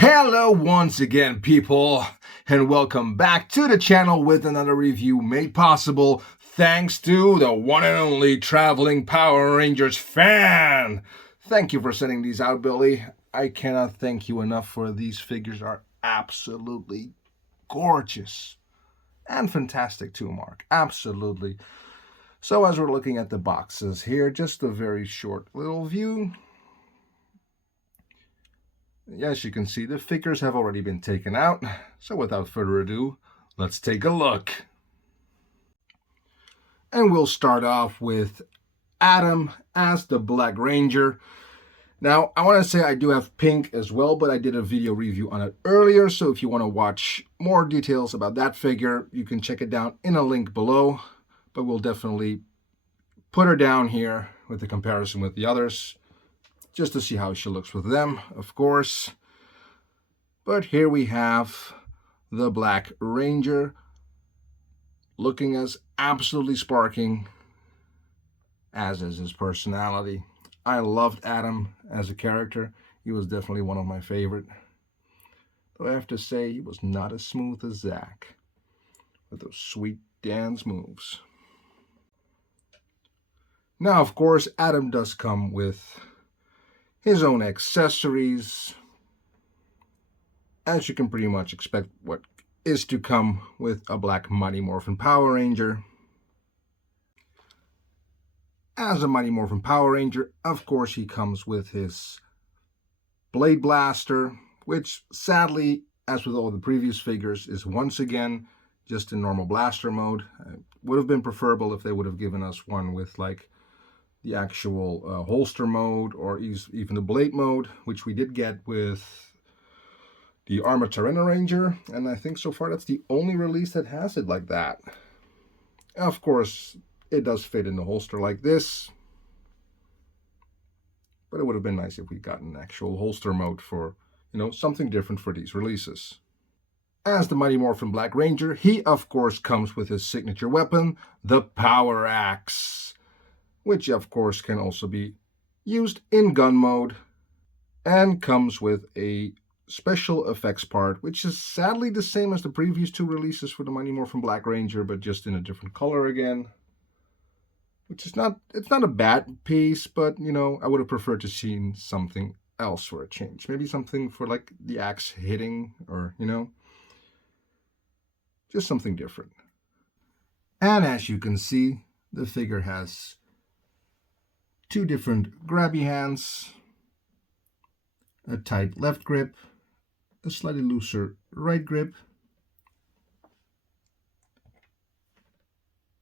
Hello once again, people, and welcome back to the channel with another review made possible thanks to the one and only traveling Power Rangers fan. Thank you for sending these out, Billy. I cannot thank you enough, for these figures are absolutely gorgeous and fantastic too, Mark. Absolutely. So as we're looking at the boxes here, just a very short little view. As you can see, the figures have already been taken out, so without further ado, let's take a look. And we'll start off with Adam as the Black Ranger. Now, I want to say I do have pink as well, but I did a video review on it earlier, so if you want to watch more details about that figure, you can check it down in a link below, but we'll definitely put her down here with the comparison with the others, just to see how she looks with them, of course. But here we have the Black Ranger, looking as absolutely sparking as is his personality. I loved Adam as a character. He was definitely one of my favorite. Though I have to say, he was not as smooth as Zach with those sweet dance moves. Now, of course, Adam does come with his own accessories, as you can pretty much expect what is to come with a Black Mighty Morphin Power Ranger. As a Mighty Morphin Power Ranger, of course, he comes with his Blade Blaster, which sadly, as with all the previous figures, is once again just in normal blaster mode. It would have been preferable if they would have given us one with like the actual holster mode, or even the blade mode, which we did get with the Armored Terrain Ranger, and I think so far that's the only release that has it like that. Of course, it does fit in the holster like this, but it would have been nice if we got an actual holster mode for, something different for these releases. As the Mighty Morphin Black Ranger, he of course comes with his signature weapon, the Power Axe, which of course can also be used in gun mode, and comes with a special effects part, which is sadly the same as the previous two releases for the Mighty Morphin Black Ranger, but just in a different color again. Which is it's not a bad piece, but I would have preferred to see something else for a change. Maybe something for like the axe hitting, or just something different. And as you can see, the figure has two different grabby hands, a tight left grip, a slightly looser right grip,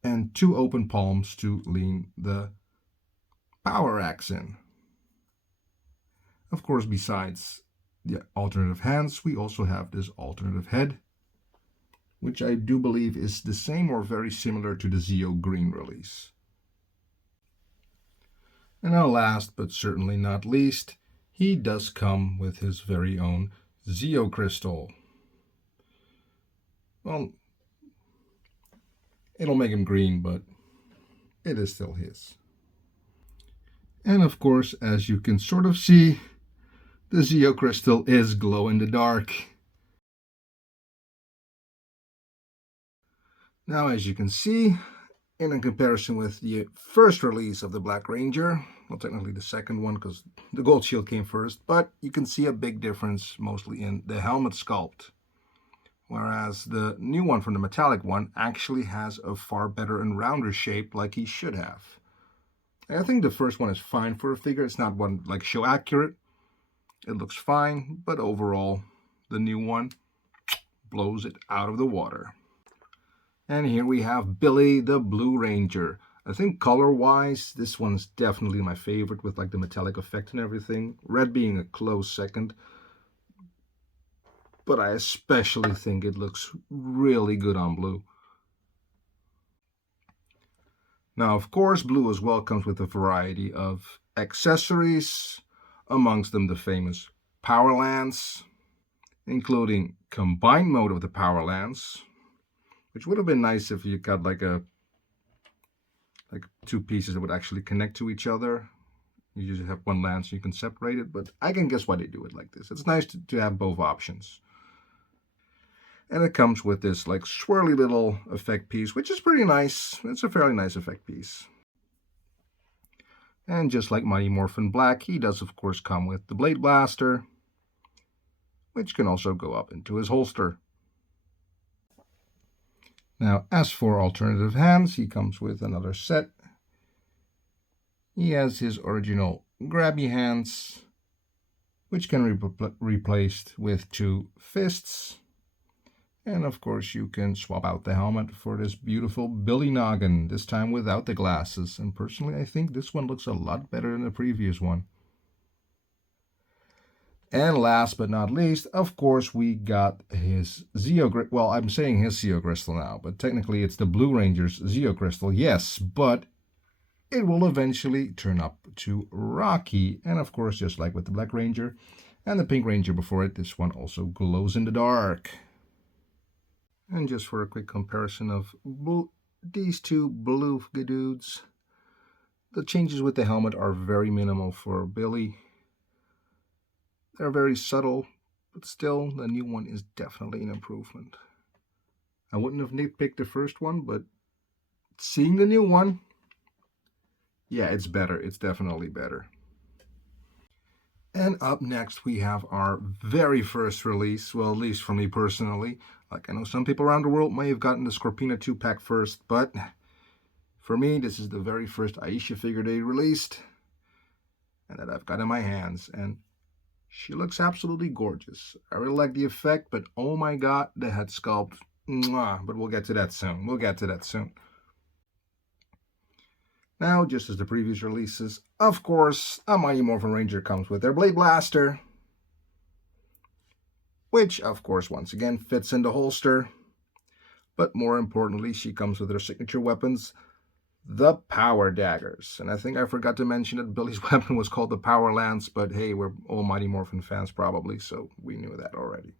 and two open palms to lean the power axe in. Of course, besides the alternative hands, we also have this alternative head, which I do believe is the same or very similar to the Zeo Green release. And now last but certainly not least, he does come with his very own Zeo Crystal. Well, it'll make him green, but it is still his. And of course, as you can sort of see, the Zeo Crystal is glow in the dark. Now, as you can see, in a comparison with the first release of the Black Ranger, well, technically the second one because the gold shield came first, but you can see a big difference mostly in the helmet sculpt. Whereas the new one from the metallic one actually has a far better and rounder shape like he should have. I think the first one is fine for a figure. It's not one like show accurate. It looks fine, but overall the new one blows it out of the water. And here we have Billy the Blue Ranger. I think color-wise, this one's definitely my favorite with like the metallic effect and everything. Red being a close second. But I especially think it looks really good on blue. Now, of course, blue as well comes with a variety of accessories, amongst them the famous Power Lance, including combined mode of the Power Lance, which would have been nice if you got like two pieces that would actually connect to each other. You just have one lance, so you can separate it, but I can guess why they do it like this. It's nice to have both options. And it comes with this like swirly little effect piece, which is pretty nice. It's a fairly nice effect piece. And just like Mighty Morphin Black, he does of course come with the Blade Blaster, which can also go up into his holster. Now, as for alternative hands, he comes with another set. He has his original grabby hands, which can be replaced with 2 fists. And of course, you can swap out the helmet for this beautiful Billy Noggin, this time without the glasses. And personally, I think this one looks a lot better than the previous one. And last but not least, of course, we got his Zeo... Well, I'm saying his Zeo Crystal now, but technically it's the Blue Ranger's Zeo Crystal, yes, but it will eventually turn up to Rocky. And of course, just like with the Black Ranger and the Pink Ranger before it, this one also glows in the dark. And just for a quick comparison of these two blue dudes, the changes with the helmet are very minimal for Billy. They're very subtle, but still, the new one is definitely an improvement. I wouldn't have nitpicked the first one, but seeing the new one, yeah, it's better. It's definitely better. And up next, we have our very first release, well, at least for me personally. Like, I know some people around the world may have gotten the Scorpina 2-pack first, but for me, this is the very first Aisha figure they released and that I've got in my hands. And she looks absolutely gorgeous. I really like the effect, but oh my god, the head sculpt. Mwah, but we'll get to that soon. We'll get to that soon. Now, just as the previous releases, of course, a Mighty Morphin Ranger comes with their Blade Blaster, which, of course, once again, fits in the holster. But more importantly, she comes with her signature weapons, the Power Daggers. And I think I forgot to mention that Billy's weapon was called the Power Lance, but hey, we're all Mighty Morphin fans probably, so we knew that already.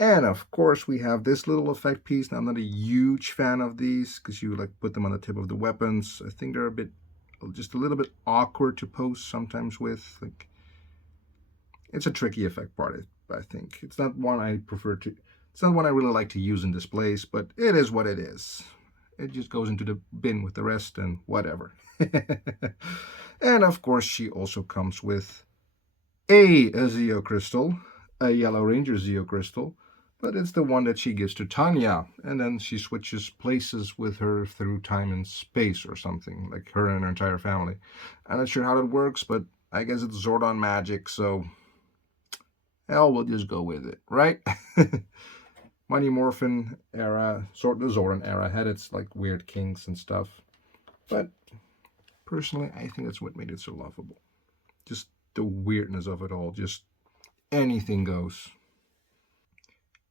And of course, we have this little effect piece. Now, I'm not a huge fan of these because you like put them on the tip of the weapons. I think they're just a little bit awkward to pose sometimes with. Like, it's a tricky effect part, I think. It's not one I prefer to. It's not one I really like to use in displays, but it is what it is. It just goes into the bin with the rest and whatever. And of course, she also comes with a Zeo Crystal, a Yellow Ranger Zeo Crystal. But it's the one that she gives to Tanya, and then she switches places with her through time and space or something, like her and her entire family. I'm not sure how that works, but I guess it's Zordon magic, so hell, we'll just go with it, right? Mighty Morphin era, sort of the Zordon era, had its like weird kinks and stuff. But personally, I think that's what made it so lovable. Just the weirdness of it all, just anything goes.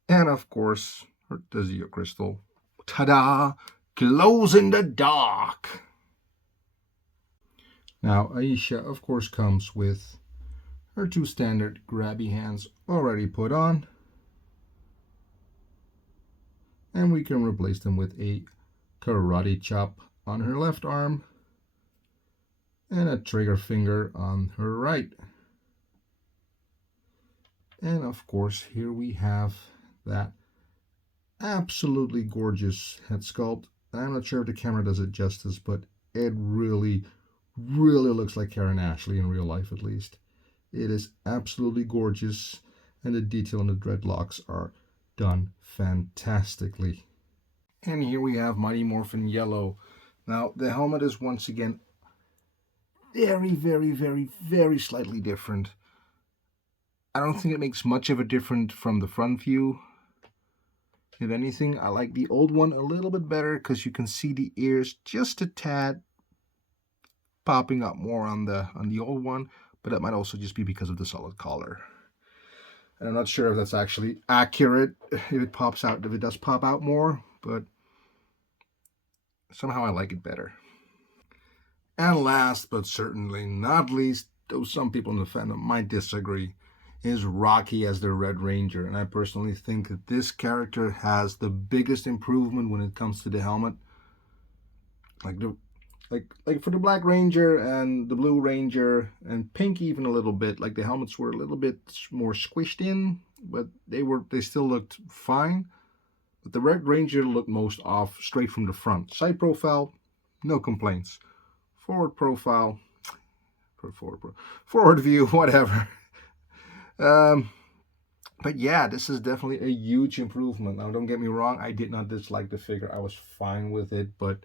And of course, the Zeo Crystal, ta-da, glows in the dark. Now, Aisha, of course, comes with her 2 standard grabby hands already put on. And we can replace them with a karate chop on her left arm and a trigger finger on her right. And of course, here we have that absolutely gorgeous head sculpt. I'm not sure if the camera does it justice, but it really, really looks like Karen Ashley in real life, at least. It is absolutely gorgeous, and the detail on the dreadlocks are done fantastically. And here we have Mighty Morphin Yellow. Now, the helmet is once again very, very, very, very slightly different. I don't think it makes much of a difference from the front view. If anything, I like the old one a little bit better because you can see the ears just a tad popping up more on the old one, but that might also just be because of the solid color. And I'm not sure if that's actually accurate, if it pops out, if it does pop out more, but somehow I like it better. And last but certainly not least, though some people in the fandom might disagree, is Rocky as the Red Ranger. And I personally think that this character has the biggest improvement when it comes to the helmet. Like, like for the Black Ranger and the Blue Ranger and Pink even a little bit, like the helmets were a little bit more squished in, but they still looked fine. But the Red Ranger looked most off straight from the front. Side profile, no complaints. Forward profile, forward view, whatever. But yeah, this is definitely a huge improvement. Now, don't get me wrong, I did not dislike the figure. I was fine with it, but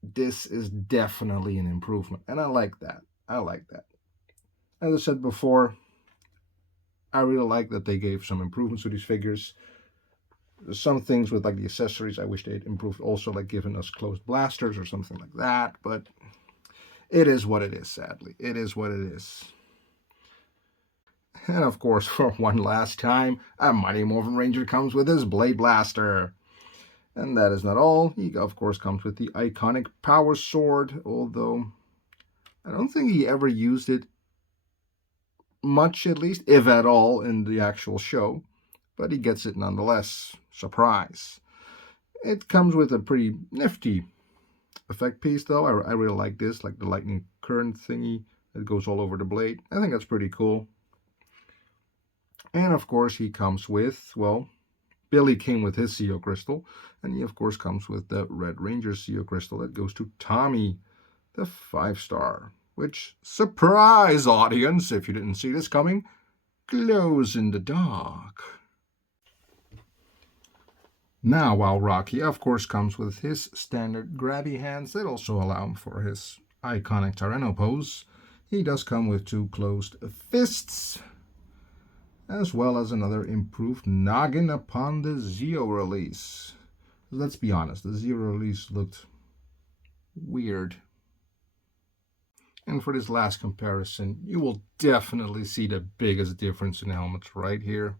this is definitely an improvement. And I like that. I like that. As I said before, I really like that they gave some improvements to these figures. There's some things with like the accessories I wish they'd improved also, like giving us closed blasters or something like that. But it is what it is, sadly. It is what it is. And of course, for one last time, a Mighty Morphin Ranger comes with his Blade Blaster. And that is not all. He, of course, comes with the iconic Power Sword, although I don't think he ever used it much, at least, if at all, in the actual show. But he gets it nonetheless. Surprise. It comes with a pretty nifty effect piece, though. I really like this, like the lightning current thingy that goes all over the blade. I think that's pretty cool. And of course, he comes with, well, Billy came with his Zeo Crystal, and he of course comes with the Red Ranger Zeo Crystal that goes to Tommy, the 5-star, which, surprise audience, if you didn't see this coming, glows in the dark. Now, while Rocky of course comes with his standard grabby hands that also allow him for his iconic Tyranno pose, he does come with 2 closed fists, as well as another improved noggin upon the Zeo release. Let's be honest, the Zeo release looked weird. And for this last comparison, you will definitely see the biggest difference in helmets right here.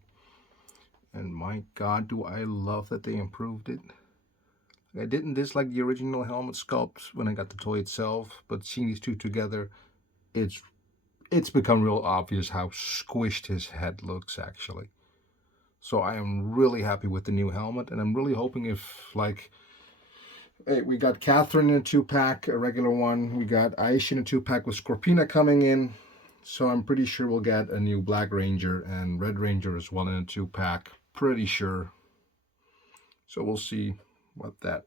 And my God, do I love that they improved it. I didn't dislike the original helmet sculpt when I got the toy itself, but seeing these two together, it's become real obvious how squished his head looks, actually. So I am really happy with the new helmet, and I'm really hoping if, like, hey, we got Catherine in a 2-pack, a regular one. We got Aisha in a 2-pack with Scorpina coming in. So I'm pretty sure we'll get a new Black Ranger and Red Ranger as well in a 2-pack. Pretty sure. So we'll see what that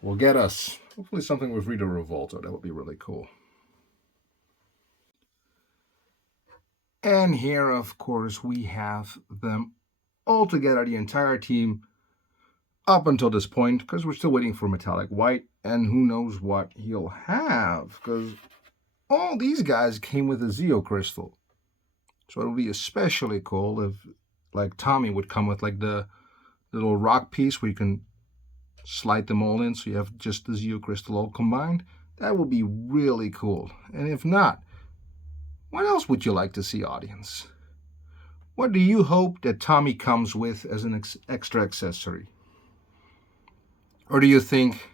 will get us. Hopefully something with Rita Revolta. That would be really cool. And here, of course, we have them all together, the entire team, up until this point, because we're still waiting for Metallic White, and who knows what he'll have, because all these guys came with a Zeo Crystal. So it would be especially cool if, like, Tommy would come with, like, the little rock piece where you can slide them all in, so you have just the Zeo Crystal all combined. That would be really cool. And if not, what else would you like to see, audience? What do you hope that Tommy comes with as an extra accessory? Or do you think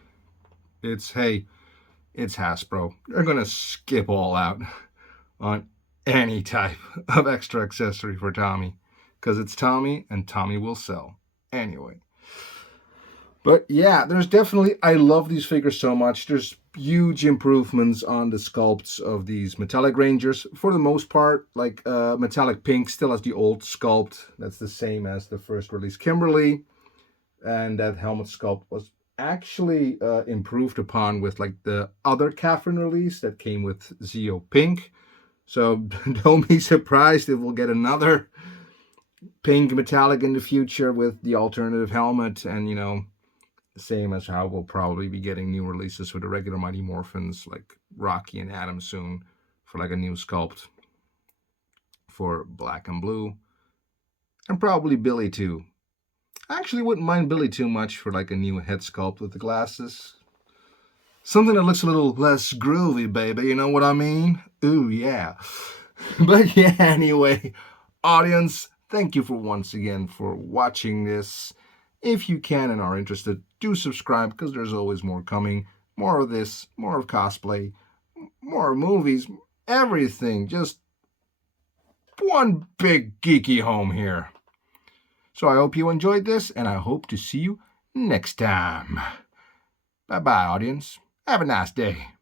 it's, hey, it's Hasbro, they're going to skip all out on any type of extra accessory for Tommy? Because it's Tommy, and Tommy will sell. Anyway. But yeah, there's definitely, I love these figures so much. There's huge improvements on the sculpts of these Metallic Rangers. For the most part, like Metallic Pink still has the old sculpt. That's the same as the first release Kimberly. And that helmet sculpt was actually improved upon with like the other Catherine release that came with Zeo Pink. So don't be surprised if we'll get another pink metallic in the future with the alternative helmet, and you know, the same as how we'll probably be getting new releases with the regular Mighty Morphins like Rocky and Adam soon for like a new sculpt for Black and Blue, and probably Billy too. I actually wouldn't mind Billy too much for like a new head sculpt with the glasses. Something that looks a little less groovy, baby, you know what I mean? Ooh, yeah. But yeah, anyway, audience, thank you for once again for watching this. If you can and are interested, do subscribe, because there's always more coming. More of this, more of cosplay, more movies, everything. Just one big geeky home here. So I hope you enjoyed this, and I hope to see you next time. Bye-bye, audience. Have a nice day.